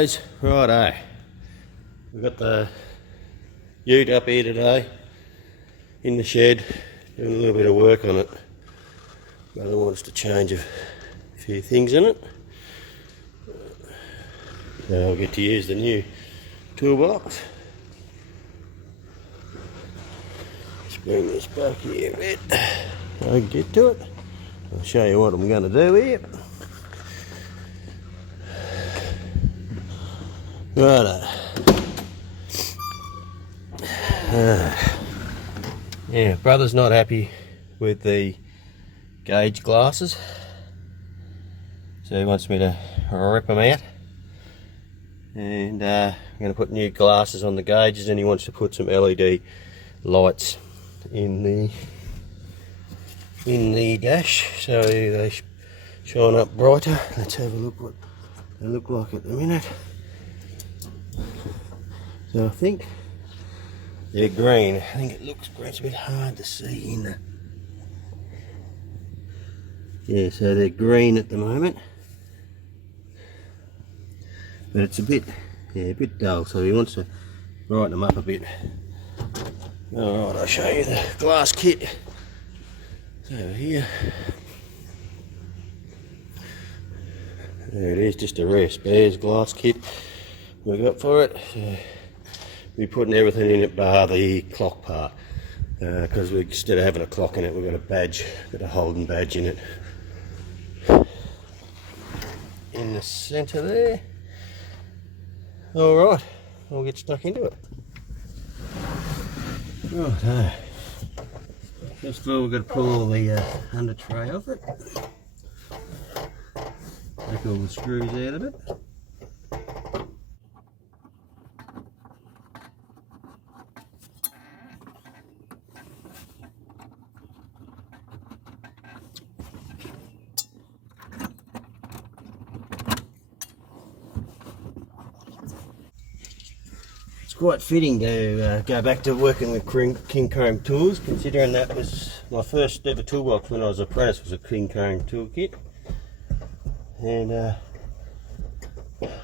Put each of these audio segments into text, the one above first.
guys, righto. We've got the ute up here today in the shed, doing a little bit of work on it. Brother wants to change a few things in it. So I'll get to use the new toolbox. Let's bring this back here a bit so I can get to it. I'll show you what I'm going to do here. Righto. Yeah, brother's not happy with the gauge glasses, so he wants me to rip them out, and I'm going to put new glasses on the gauges, and he wants to put some LED lights in the dash so they shine up brighter. Let's have a look what they look like at the minute. So I think they're green. I think it looks green. It's a bit hard to see in the... Yeah, so they're green at the moment. But it's a bit dull, so he wants to brighten them up a bit. Alright, I'll show you the glass kit. It's over here. There it is, just a rare spares glass kit we got for it. So we're putting everything in it bar the clock part, because instead of having a clock in it, we've got a badge, got a Holden badge in it. In the centre there. Alright, I'll get stuck into it. Right, first of all we've got to pull all the under tray off it. Take all the screws out of it. Quite fitting to go back to working with King Chrome tools, considering that was my first ever toolbox when I was an apprentice, was a King Chrome toolkit, and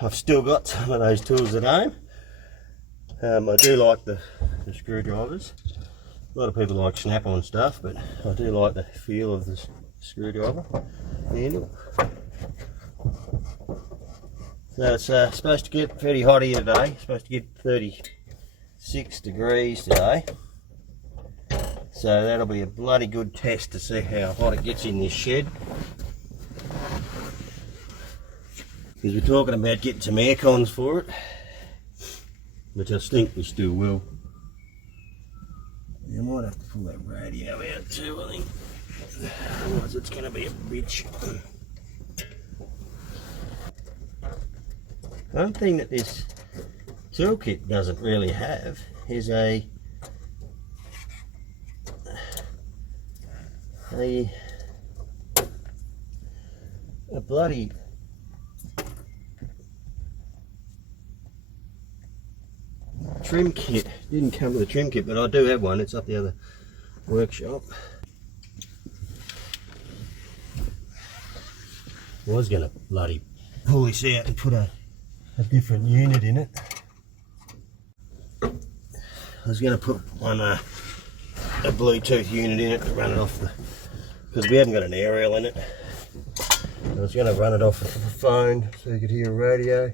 I've still got some of those tools at home. I do like the screwdrivers. A lot of people like snap-on stuff, but I do like the feel of the screwdriver handle. So it's supposed to get pretty hot here today. It's supposed to get 36 degrees today. So that'll be a bloody good test to see how hot it gets in this shed. Because we're talking about getting some air cons for it, which I think we still will. You might have to pull that radio out too, I think. Otherwise it's going to be a bitch. One thing that this toolkit doesn't really have is a bloody trim kit. Didn't come with a trim kit, but I do have one. It's up the other workshop. I was going to bloody pull this out and put a different unit in it. I was going to put one a Bluetooth unit in it to run it off the, because we haven't got an aerial in it. I was going to run it off the phone so you could hear a radio.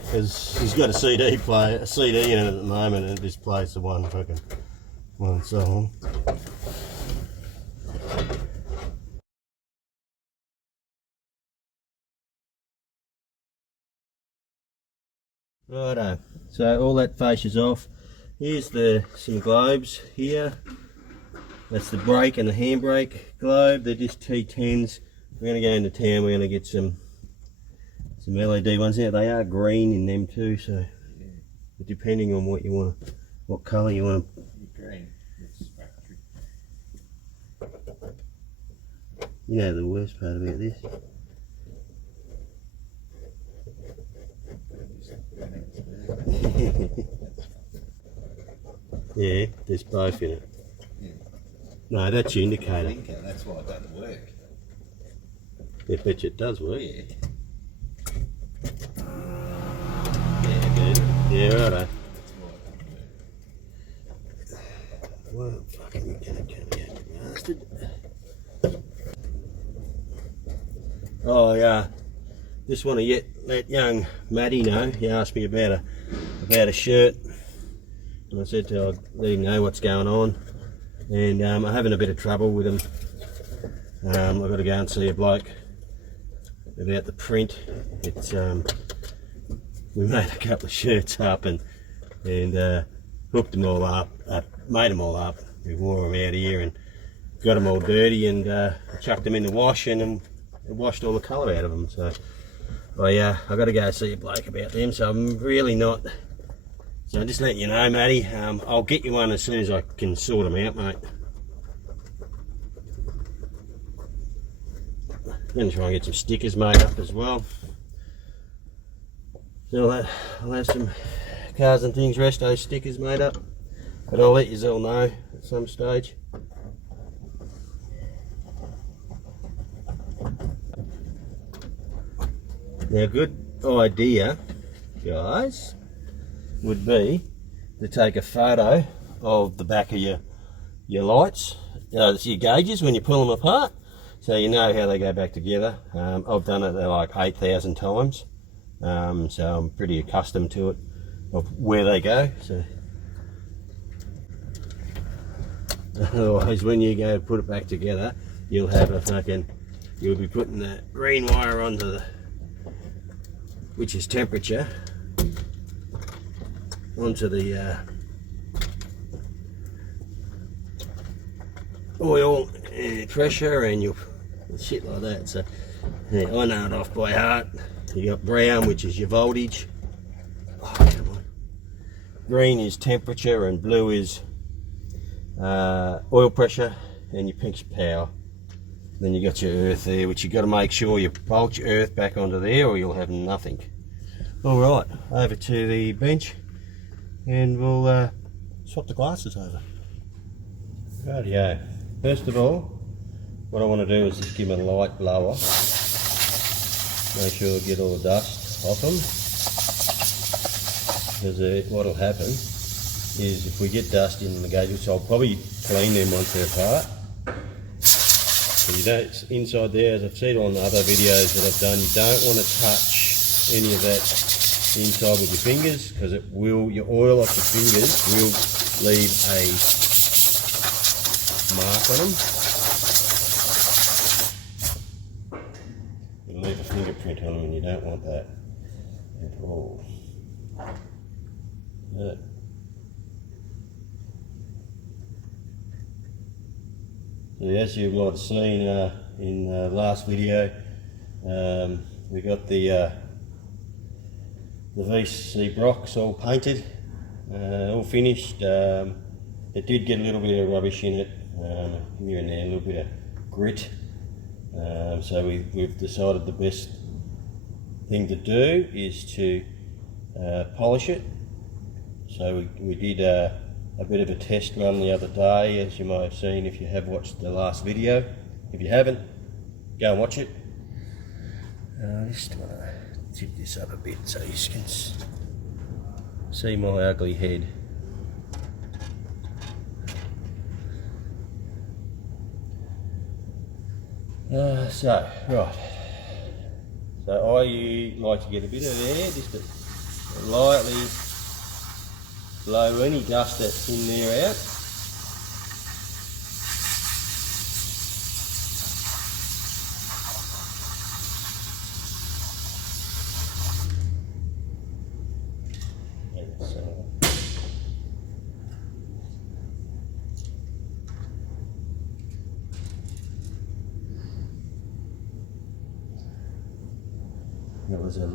Because he's got a CD in it at the moment, and it just plays the one song. Righto, so all that fascia's off. Here's some globes here. That's the brake and the handbrake globe. They're just T10s. We're going to go into town. We're going to get some LED ones out. They are green in them too, so depending on what you want, what colour you want. Green. You know the worst part about this? Yeah, there's both in it. No, that's your indicator. Blinker, that's why it doesn't work. I bet you it does work. Yeah. Yeah, good. Yeah, righto. That's why it doesn't work. Well, fucking gonna come out, you bastard. Oh yeah, just want to let young Matty know. He asked me about a shirt, and I said to I'd let him know what's going on. And I'm having a bit of trouble with him. I've got to go and see a bloke about the print. It's we made a couple of shirts up and hooked them all up, made them all up. We wore them out here and got them all dirty and chucked them in the wash and it washed all the colour out of them. So I got to go see a bloke about them. So I'm really not. So just letting you know, Matty. I'll get you one as soon as I can sort them out, mate. Gonna try and get some stickers made up as well. So I'll have some Cars and Things resto stickers made up, but I'll let you all know at some stage. Now, a good idea, guys, would be to take a photo of the back of your lights, your gauges when you pull them apart, so you know how they go back together. I've done it like 8,000 times, so I'm pretty accustomed to it, of where they go. So otherwise, when you go put it back together, you'll be putting the green wire onto the, which is temperature, onto the oil pressure and shit like that. So yeah, I know it off by heart. You got brown, which is your voltage. Oh, come on. Green is temperature and blue is oil pressure, and your pink's power. Then you got your earth there, which you got to make sure you bolt your earth back onto there or you'll have nothing. All right, over to the bench and we'll swap the glasses over. Rightio. First of all, what I want to do is just give them a light blower. Make sure I get all the dust off them. Because what will happen is if we get dust in the gauges, I'll probably clean them once they're apart. So you don't, inside there, as I've said on other videos that I've done, you don't want to touch any of that inside with your fingers, because it will, your oil off your fingers will leave a mark on them. It'll leave a fingerprint on them, and you don't want that at all. But so as you might have seen in the last video, we got the VC Brocs all painted, all finished. It did get a little bit of rubbish in it, here and there, a little bit of grit. So we've decided the best thing to do is to polish it. So we did a bit of a test run the other day, as you might have seen if you have watched the last video. If you haven't, go and watch it. Just want to tip this up a bit so you can see my ugly head. Right. So I like to get a bit of air, just to lightly blow any dust that's in there out.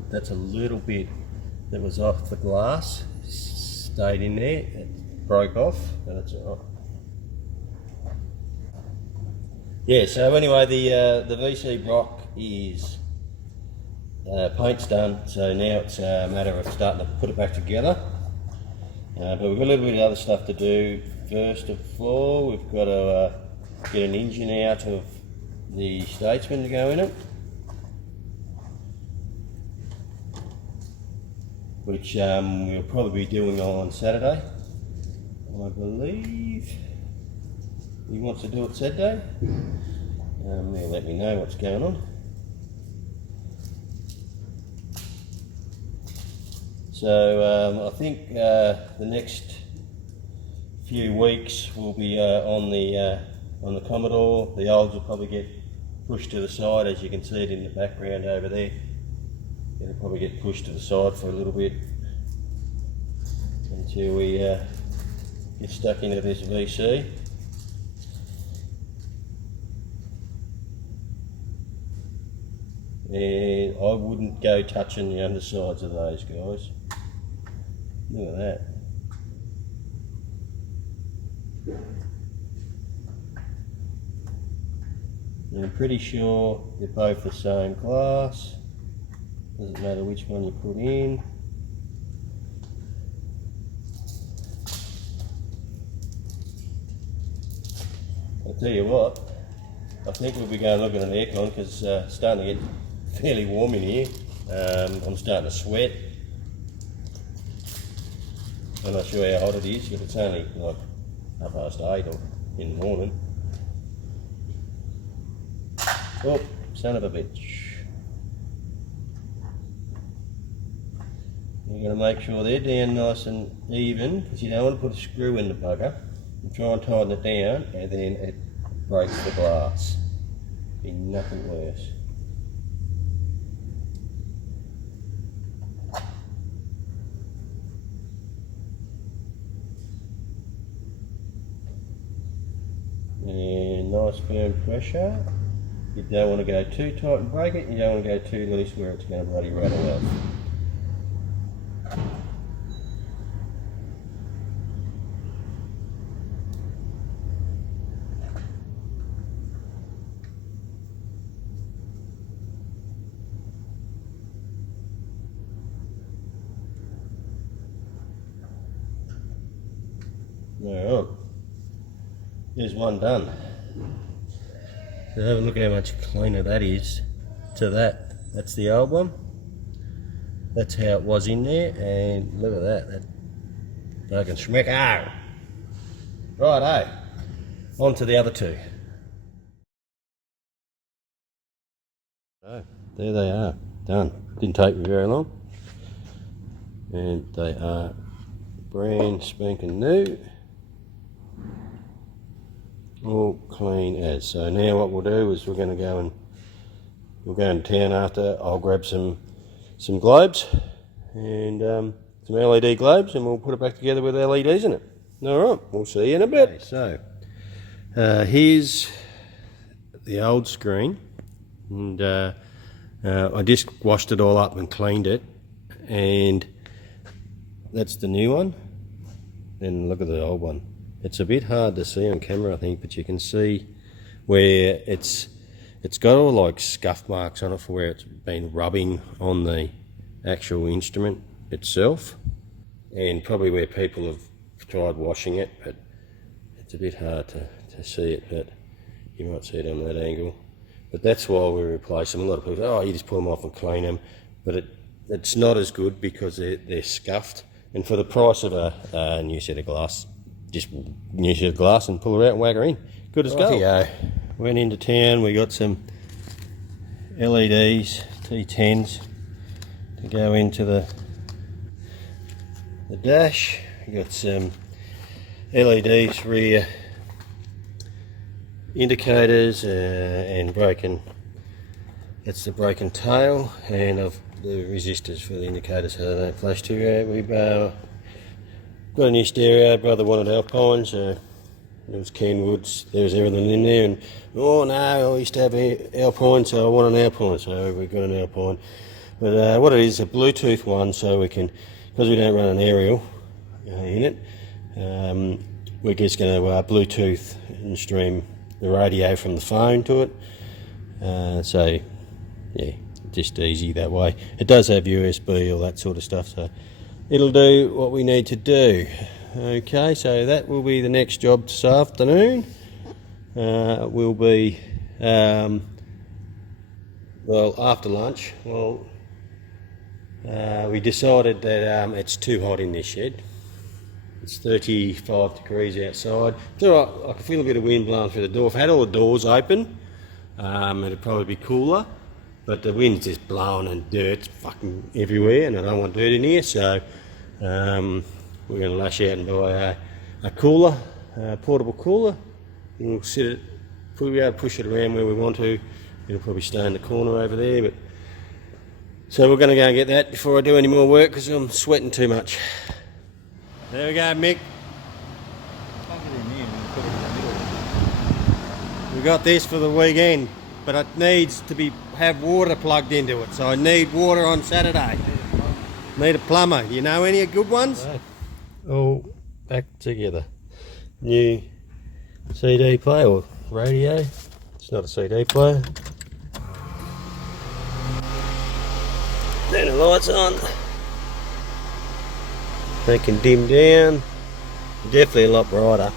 That's a little bit that was off the glass, stayed in there, it broke off, but that's all right. Yeah, so anyway, the VC Broc is paint's done, so now it's a matter of starting to put it back together. But we've got a little bit of other stuff to do. First of all, we've got to get an engine out of the Statesman to go in it, which we'll probably be doing on Saturday. I believe he wants to do it Saturday. He'll let me know what's going on. So I think the next few weeks will be on the Commodore. The olds will probably get pushed to the side, as you can see it in the background over there. It'll probably get pushed to the side for a little bit until we get stuck into this VC. And I wouldn't go touching the undersides of those guys. Look at that. And I'm pretty sure they're both the same glass. Doesn't matter which one you put in. I'll tell you what, I think we'll be going to look at an aircon because it's starting to get fairly warm in here. I'm starting to sweat. I'm not sure how hot it is, but it's only like 8:30 or in the morning. Oh, son of a bitch. You're going to make sure they're down nice and even, because you don't want to put a screw in the bugger and try and tighten it down and then it breaks the glass. Be nothing worse. And nice firm pressure. You don't want to go too tight and break it, you don't want to go too loose where it's going to bloody rattle off. Alright, there's one done. So have a look at how much cleaner that is to that. That's the old one. That's how it was in there, and look at that. That fucking schmeck. Righto, on to the other two. So, there they are, done. Didn't take me very long. And they are brand spanking new. All clean as. So now what we'll do is we'll go in town after. I'll grab some globes and some LED globes, and we'll put it back together with LEDs in it. Alright, we'll see you in a bit. Okay, so here's the old screen, and I just washed it all up and cleaned it, and that's the new one. And look at the old one. It's a bit hard to see on camera, I think, but you can see where it's got all like scuff marks on it for where it's been rubbing on the actual instrument itself, and probably where people have tried washing it, but it's a bit hard to see it, but you might see it on that angle. But that's why we replace them. A lot of people say, oh, you just pull them off and clean them, but it's not as good because they're scuffed, and for the price of a new set of glass, just new set of glass and pull her out and whack her in. Good as gold. Went into town, we got some LEDs, T10s, to go into the dash. We got some LEDs, rear indicators, and broken, that's the broken tail, and of the resistors for the indicators so they don't flash too red. We've got a new stereo. Brother wanted Alpine, so there was Kenwoods, there was everything in there, and oh no, I used to have Alpine, so I want an Alpine, so we got an Alpine. But what it is, a Bluetooth one, so we can, because we don't run an aerial in it, we're just going to Bluetooth and stream the radio from the phone to it. So yeah, just easy that way. It does have USB, all that sort of stuff, so it'll do what we need to do. Okay, so that will be the next job this afternoon. will be, well, after lunch. Well, we decided that it's too hot in this shed. It's 35 degrees outside. It's all right, I can feel a bit of wind blowing through the door. If I had all the doors open, it'd probably be cooler. But the wind's just blowing and dirt's fucking everywhere, and I don't want dirt in here, so we're going to lash out and buy a cooler, a portable cooler. And we'll sit it, we'll be able to push it around where we want to. It'll probably stay in the corner over there, but so we're going to go and get that before I do any more work because I'm sweating too much. There we go, Mick. We got this for the weekend, but it needs to have water plugged into it, so I need water on Saturday. Need a plumber. You know any good ones? All back together. New CD player or radio. It's not a CD player. Then the lights on. They can dim down. Definitely a lot brighter.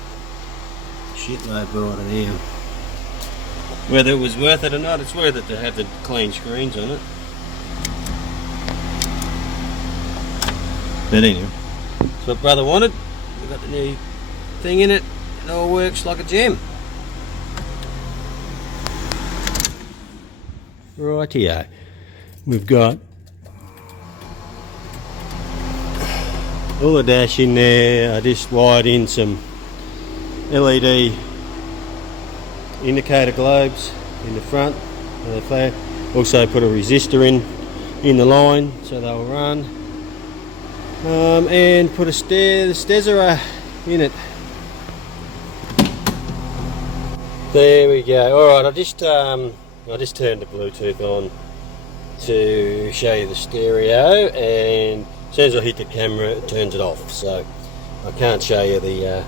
Shitload brighter now. Whether it was worth it or not, it's worth it to have the clean screens on it. But anyway, that's what brother wanted. We've got the new thing in it. It all works like a gem. Rightio. We've got all the dash in there. I just wired in some LED indicator globes in the front. Also put a resistor in the line so they'll run. And put the Stezera in it. There we go. Alright, I just turned the Bluetooth on to show you the stereo, and as soon as I hit the camera it turns it off, so I can't show you the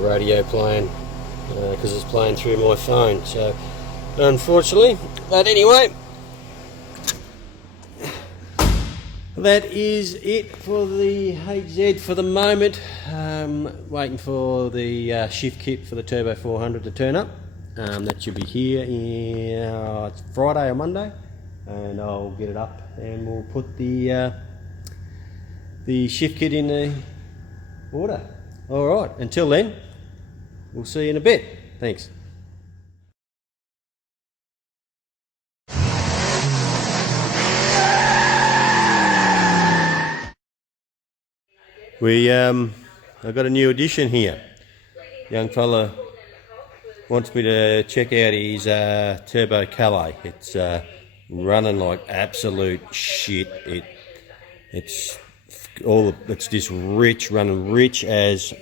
radio playing because it's playing through my phone, so unfortunately. But anyway, that is it for the HZ for the moment. Waiting for the shift kit for the Turbo 400 to turn up. That should be here it's Friday or Monday, and I'll get it up and we'll put the shift kit in the order. Alright, until then, we'll see you in a bit. Thanks. I've got a new addition here. Young fella wants me to check out his Turbo Calais. It's running like absolute shit. It's just rich, running rich as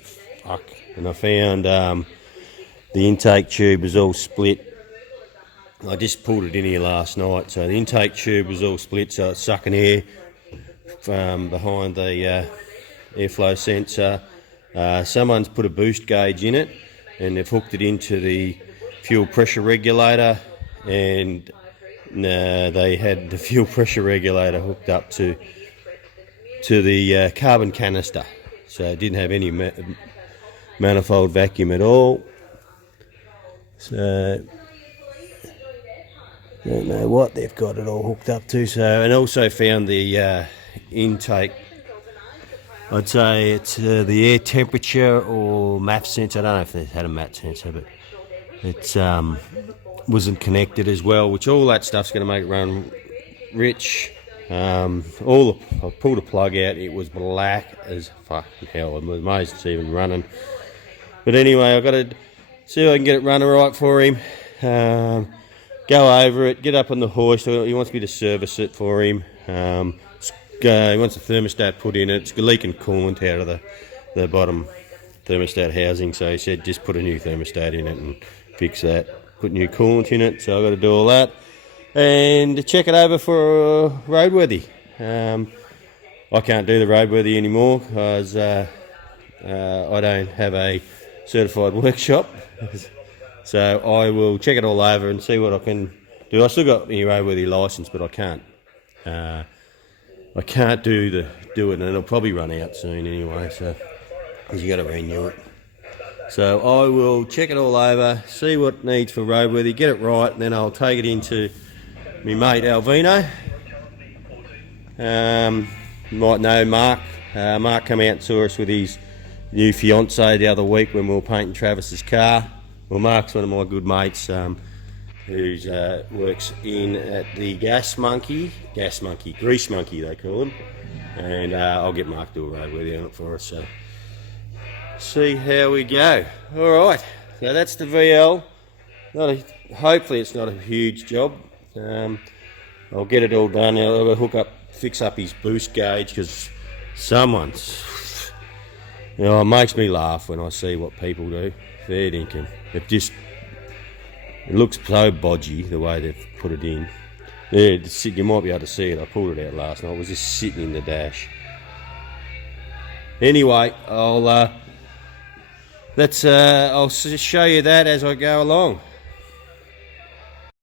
fuck. And I found the intake tube was all split. I just pulled it in here last night, so the intake tube was all split, so it's sucking air behind the airflow sensor. Someone's put a boost gauge in it, and they've hooked it into the fuel pressure regulator, and they had the fuel pressure regulator hooked up to the carbon canister, so it didn't have any manifold vacuum at all. So don't know what they've got it all hooked up to. So, and also found the intake. I'd say it's the air temperature or MAF sensor. I don't know if they had a MAF sensor, but it's wasn't connected as well, which all that stuff's going to make it run rich. I pulled the plug out, it was black as fucking hell. I'm amazed it's even running. But anyway, I've got to see if I can get it running right for him. Go over it, get up on the hoist. He wants me to service it for him. He wants a thermostat put in it. It's leaking coolant out of the bottom thermostat housing, so he said just put a new thermostat in it and fix that. Put new coolant in it, so I've got to do all that. And check it over for roadworthy. I can't do the roadworthy anymore because I don't have a certified workshop. So I will check it all over and see what I can do. I still got my roadworthy licence, but I can't do it, and it'll probably run out soon anyway. So you got to renew it. So I will check it all over, see what needs for roadworthy, get it right, and then I'll take it into my mate Alvino. You might know Mark. Mark came out and saw us with his new fiance the other week when we were painting Travis's car. Well, Mark's one of my good mates who works in at the Grease Monkey they call him. And I'll get Mark to do a roadworthy on it for us. So see how we go. All right, so that's the VL. Hopefully it's not a huge job. I'll get it all done. I'll fix up his boost gauge because someone's, it makes me laugh when I see what people do. Fair dinkum. It looks so bodgy the way they've put it in. Yeah, you might be able to see it. I pulled it out last night. It was just sitting in the dash. Anyway, I'll show you that as I go along.